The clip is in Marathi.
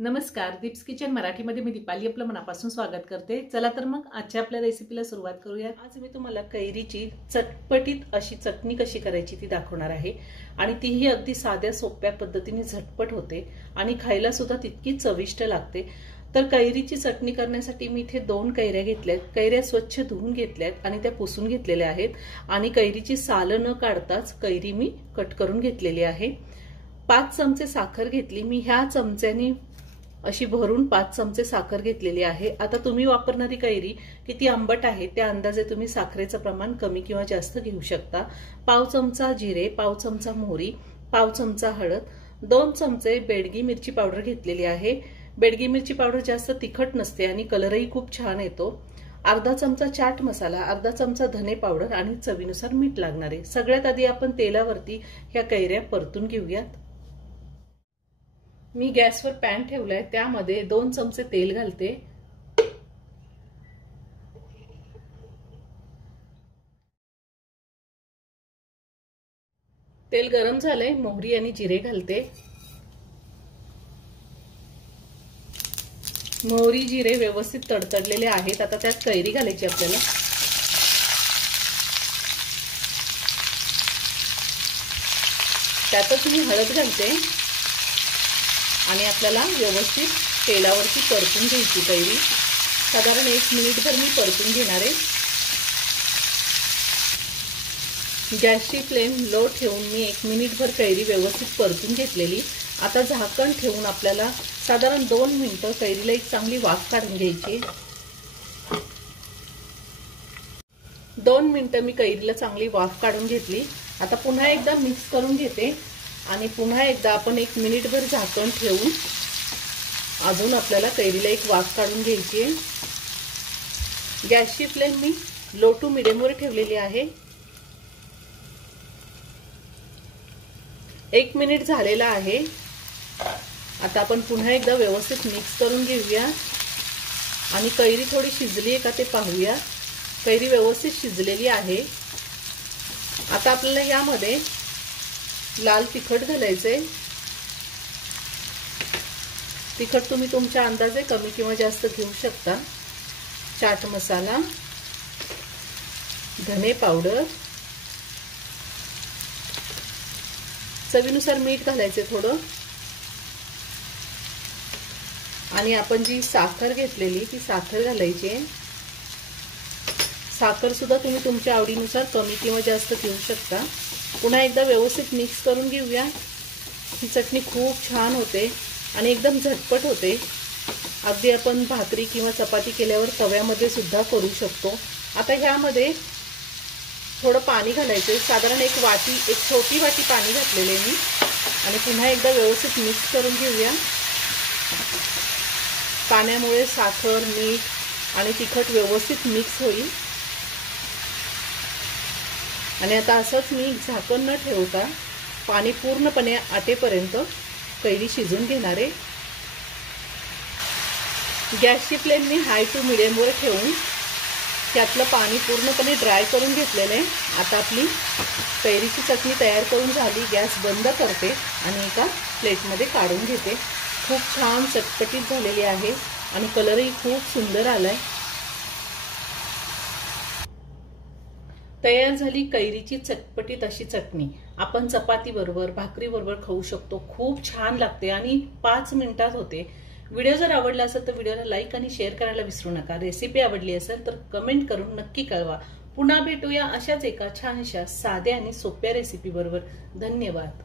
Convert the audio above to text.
नमस्कार, दीप्स किचन मराठीमध्ये मी दीपाली आपलं मनापासून स्वागत करते। चला तर मग आजच्या आपल्या रेसिपीला सुरुवात करूया। आज मी तुम्हाला कैरीची चटपटीत अशी चटणी कशी करायची ती दाखवणार आहे आणि तीही अगदी साध्या सोप्या पद्धतीने झटपट होते आणि खायला सुद्धा तितकीच चविष्ट लागते। तर कैरीची चटणी करण्यासाठी मी इथे 2 कैऱ्या घेतल्यात। कैऱ्या स्वच्छ धुवून घेतल्यात आणि त्या पुसून घेतलेल्या आहेत आणि कैरीची साल न काढताच कैरी मी कट करून घेतलेली आहे। 5 चमचे साखर घेतली मी। ह्या चमच्याने अशी भरून 5 चमचे साखर घेतलेली आहे। आता तुम्ही वापरणारी कैरी किती आंबट आहे त्या अंदाजे तुम्ही साखरेचं प्रमाण कमी किंवा जास्त घेऊ शकता। पाव चमचा जिरे, पाव चमचा मोहरी, पाव चमचा हळद, 2 चमचे बेडगी मिरची पावडर घेतलेली आहे। बेडगी मिरची पावडर जास्त तिखट नसते आणि कलरही खूप छान येतो। अर्धा चमचा चाट मसाला, अर्धा चमचा धने पावडर आणि चवीनुसार मीठ लागणार आहे। सगळ्यात आधी आपण तेलावरती ह्या कैऱ्या परतून घेऊयात। मी गॅसवर पॅन ठेवलाय, त्यामध्ये 2 चमचे तेल घालते। तेल गरम झालंय, मोहरी आणि जिरे घालते। मोहरी जिरे व्यवस्थित तडतडलेले आहेत। आता त्यात कैरी घालायची आपल्याला। त्यातच मी हळद घालते आणि आपल्याला व्यवस्थित तेलावरती परतून घ्यायची कैरी। साधारण 1 मिनिटभर मी परतून घेणार आहे। गॅसची फ्लेम लो ठेवून मी 1 मिनिटभर कैरी व्यवस्थित परतून घेतलेली। आता झाकण ठेवून आपल्याला साधारण 2 मिनिटं कैरीला एक चांगली वाफ काढून घ्यायची। 2 मिनिटं मी कैरीला चांगली वाफ काढून घेतली। आता पुन्हा एकदा मिक्स करून घेते आणि पुन्हा एकदा आपण 1 मिनिटभर झाकण ठेवून अजून आपल्याला कैरीला एक वाफ काढून घ्यायची आहे। गॅसची फ्लेम मी लो टू मीडियम वर ठेवलेली आहे। 1 मिनिट झालेला आहे। आता आपण पुन्हा एकदा व्यवस्थित मिक्स करून घेऊया आणि कैरी थोडी शिजली आहे का ते पाहूया। कैरी व्यवस्थित शिजलेली आहे। आता आपल्याला यामध्ये लाल तिखट घालायचे। तिखट तुम्ही तुमच्या अंदाजे कमी किंवा जास्त घेऊ शकता। चाट मसाला, धने पावडर, चवीनुसार मीठ घालायचे थोडं आणि आपण जी साखर घेतलेली ती साखर घालायची आहे। साखर सुद्धा तुम्ही तुमच्या आवडीनुसार कमी किंवा जास्त घेऊ शकता। पुन्हा एकदा व्यवस्थित मिक्स करून घेऊया। ही चटणी खूप छान होते आणि एकदम झटपट होते। अगदी आपण भाकरी किंवा चपाती केल्यावर तव्यामध्ये सुद्धा करू शकतो। आता ह्यामध्ये थोडं पाणी घालायचं। साधारण एक छोटी वाटी पाणी घातलेले मी आणि पुन्हा एकदा व्यवस्थित मिक्स करून घेऊया। पाण्यामुळे साखर, मीठ आणि तिखट व्यवस्थित मिक्स होईल आणि आता असंच मी झाकण न ठेवता पाणी पूर्णपणे आटेपर्यंत कैरी शिजून घेणार आहे। गॅसची फ्लेम मी हाय टू मीडियम वर ठेवून त्यातलं पाणी पूर्णपणे ड्राय करून घेतलेलं आहे। आता आपली कैरीची चटणी तयार करून झाली। गॅस बंद करते आणि एका प्लेटमध्ये काढून घेते। खूप छान चटपटीत झालेली आहे आणि कलरही खूप सुंदर आलाय। तयार झाली कैरीची चटपटीत अशी चटणी। आपण चपाती बरोबर, भाकरी बरोबर खाऊ शकतो। खूप छान लागते आणि 5 मिनिटात होते। व्हिडिओ जर आवडला असेल तर व्हिडिओला लाईक आणि शेअर करायला विसरू नका। रेसिपी आवडली असेल तर कमेंट करून नक्की कळवा। पुन्हा भेटूया अशाच एका छानशा साध्या आणि सोप्या रेसिपी बरोबर। धन्यवाद।